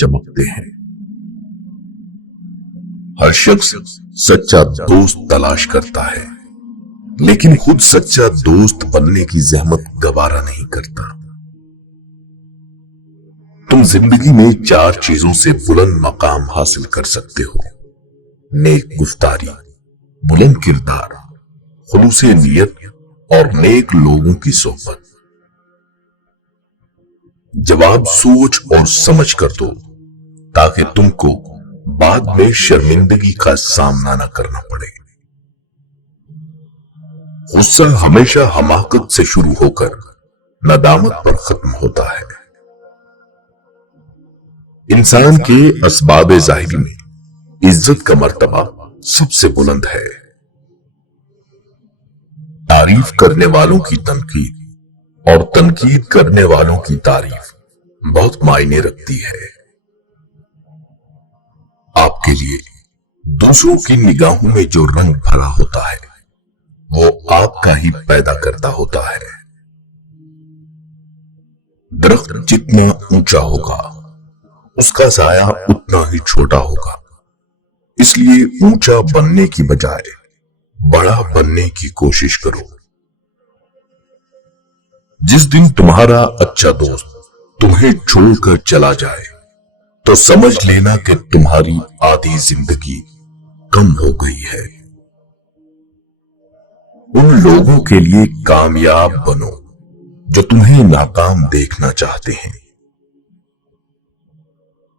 चमकते हैं। हर शख्स सच्चा दोस्त तलाश करता है, लेकिन खुद सच्चा दोस्त बनने की जहमत गवारा नहीं करता। तुम जिंदगी में 4 चीजों से बुलंद मकाम हासिल कर सकते हो: नेक गुफ्तारी, बुलंद किरदार, खुलूसे नियत और नेक लोगों की सोहबत। जवाब सोच और समझ कर दो, ताकि तुमको बाद में शर्मिंदगी का सामना न करना पड़े। गुस्सा हमेशा हमाकत से शुरू होकर नदामत पर खत्म होता है। इंसान के असबाब ज़ाहिरी में इज्जत का मर्तबा सबसे बुलंद है। तारीफ करने वालों की तनकीद और तनकीद करने वालों की तारीफ बहुत मायने रखती है। आपके लिए दूसरों की निगाहों में जो रंग भरा होता है, वो आपका ही पैदा करता होता है। दरख्त जितना ऊंचा होगा, उसका साया उतना ही छोटा होगा। इसलिए ऊंचा बनने की बजाय बड़ा बनने की कोशिश करो। जिस दिन तुम्हारा अच्छा दोस्त तुम्हें छोड़कर चला जाए, तो समझ लेना कि तुम्हारी आधी जिंदगी कम हो गई है। उन लोगों के लिए कामयाब बनो जो तुम्हें नाकाम देखना चाहते हैं।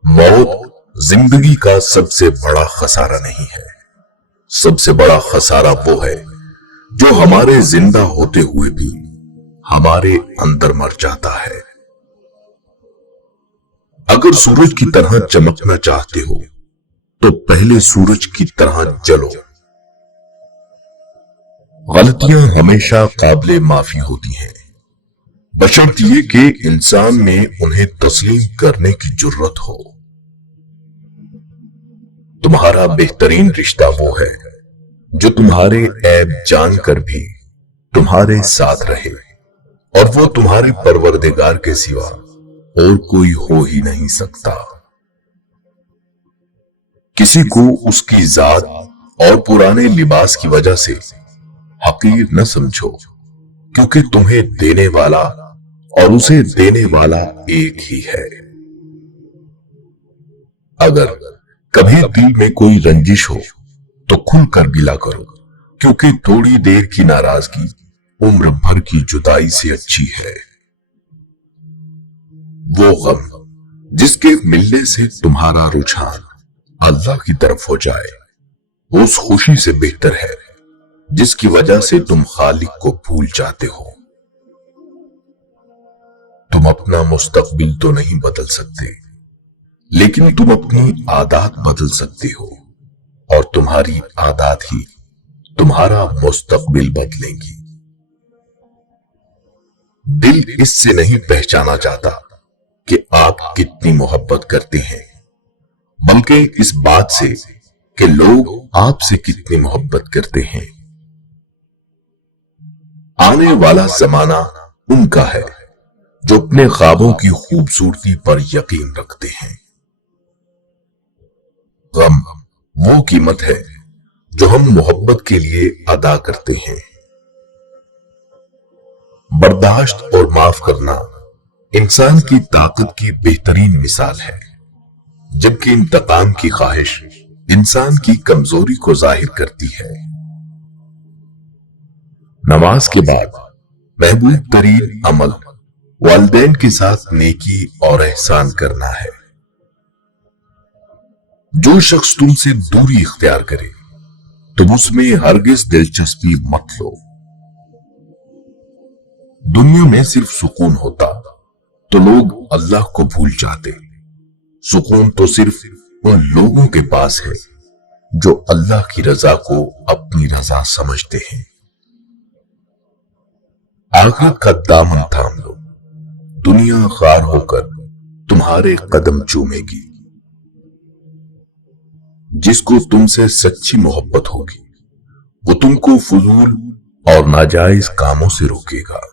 मौत जिंदगी का सबसे बड़ा खसारा नहीं है। सबसे बड़ा खसारा वो है जो हमारे जिंदा होते हुए भी हमारे अंदर मर जाता है। अगर सूरज की तरह चमकना चाहते हो, तो पहले सूरज की तरह जलो। गलतियां हमेशा काबिले माफी होती हैं, बशर्ते कि इंसान में उन्हें तस्लीम करने की जुर्रत हो। तुम्हारा बेहतरीन रिश्ता वो है जो तुम्हारे ऐब जानकर भी तुम्हारे साथ रहे, और वो तुम्हारे परवरदिगार के सिवा और कोई हो ही नहीं सकता। किसी को उसकी जात और पुराने लिबास की वजह से हकीर न समझो, क्योंकि तुम्हें देने वाला और उसे देने वाला एक ही है। अगर कभी दिल में कोई रंजिश हो तो खुलकर गिला करो, क्योंकि थोड़ी देर की नाराजगी उम्र भर की जुदाई से अच्छी है। वो गम जिसके मिलने से तुम्हारा रुझान अल्लाह की तरफ हो जाए, उस खुशी से बेहतर है जिसकी वजह से तुम खालिक को भूल जाते हो। तुम अपना मुस्तकबिल तो नहीं बदल सकते, लेकिन तुम अपनी आदत बदल सकते हो, और तुम्हारी आदत ही तुम्हारा मुस्तकबिल बदलेंगी। दिल इससे नहीं पहचाना जाता कि आप कितनी मोहब्बत करते हैं, बल्कि इस बात से कि लोग आपसे कितनी मोहब्बत करते हैं। आने वाला जमाना उनका है जो अपने ख्वाबों की खूबसूरती पर यकीन रखते हैं। गम वो कीमत है जो हम मोहब्बत के लिए अदा करते हैं। बर्दाश्त और माफ करना इंसान की ताकत की बेहतरीन मिसाल है, जबकि इंतकाम की ख्वाहिश इंसान की कमजोरी को जाहिर करती है। नमाज के बाद महबूब तरीन अमल वालिदैन के साथ नेकी और एहसान करना है। जो शख्स तुमसे दूरी इख्तियार करे, तुम उसमें हरगिज दिलचस्पी मत लो। दुनिया में सिर्फ सुकून होता तो लोग अल्लाह को भूल जाते। सुकून तो सिर्फ उन लोगों के पास है जो अल्लाह की रजा को अपनी रजा समझते हैं। आखिरत का दामन थाम लो, दुनिया खार होकर तुम्हारे कदम चूमेगी। जिसको तुमसे सच्ची मोहब्बत होगी, वो तुमको फजूल और नाजायज कामों से रोकेगा।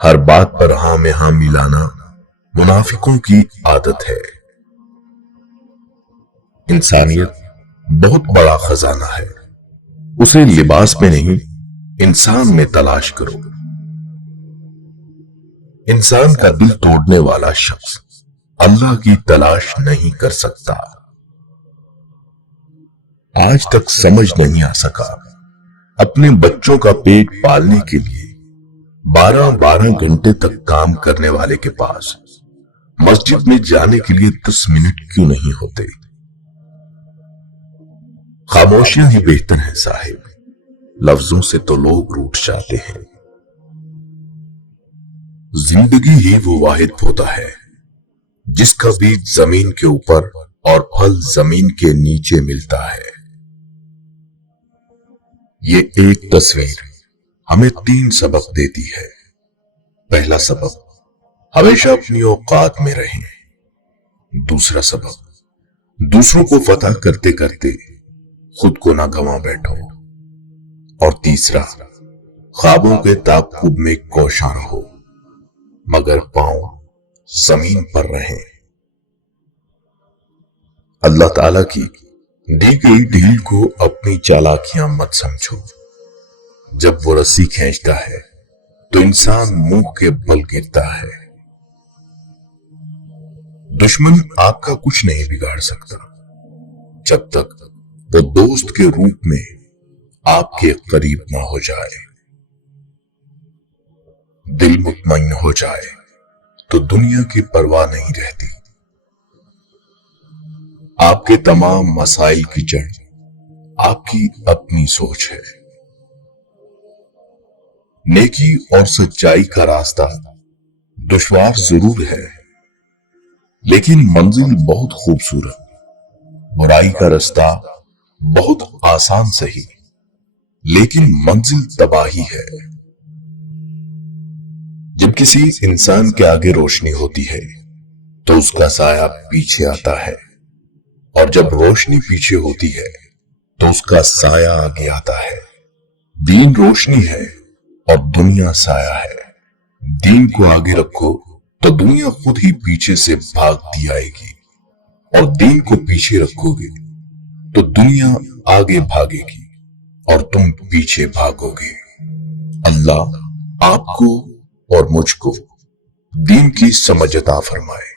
हर बात पर हाँ में हाँ मिलाना मुनाफिकों की आदत है। इंसानियत बहुत बड़ा खजाना है, उसे लिबास में नहीं इंसान में तलाश करो। इंसान का दिल तोड़ने वाला शख्स अल्लाह की तलाश नहीं कर सकता। आज तक समझ नहीं आ सका अपने बच्चों का पेट पालने के लिए 12-12 घंटे तक काम करने वाले के पास मस्जिद में जाने के लिए 10 मिनट क्यों नहीं होते। खामोशियां ही बेहतर है साहिब, लफ्जों से तो लोग रूठ जाते हैं। जिंदगी ही वो वाहिद पौधा है जिसका बीज जमीन के ऊपर और फल जमीन के नीचे मिलता है। ये एक तस्वीर हमें 3 सबक देती है। पहला सबक, हमेशा अपनी औकात में रहें। दूसरा सबक, दूसरों को फतह करते करते खुद को ना गंवा बैठो। और तीसरा, ख्वाबों के ताक़ुब में कोशां रहो मगर पांव जमीन पर रहें। अल्लाह ताला की दी गई ढील को अपनी चालाकियां मत समझो। जब वो रस्सी खींचता है तो इंसान मुंह के बल गिरता है। दुश्मन आपका कुछ नहीं बिगाड़ सकता जब तक वो दोस्त के रूप में आपके करीब ना हो जाए। दिल मुतमईन हो जाए तो दुनिया की परवाह नहीं रहती। आपके तमाम मसाइल की जड़ आपकी अपनी सोच है। नेकी और सच्चाई का रास्ता दुश्वार जरूर है लेकिन मंजिल बहुत खूबसूरत। बुराई का रास्ता बहुत आसान सही लेकिन मंजिल तबाही है। जब किसी इंसान के आगे रोशनी होती है तो उसका साया पीछे आता है और जब रोशनी पीछे होती है तो उसका साया आगे आता है। दीन रोशनी है और दुनिया साया है। दीन को आगे रखो तो दुनिया खुद ही पीछे से भागती आएगी और दीन को पीछे रखोगे तो दुनिया आगे भागेगी और तुम पीछे भागोगे। अल्लाह आपको और मुझको दीन की समझ अता फरमाए।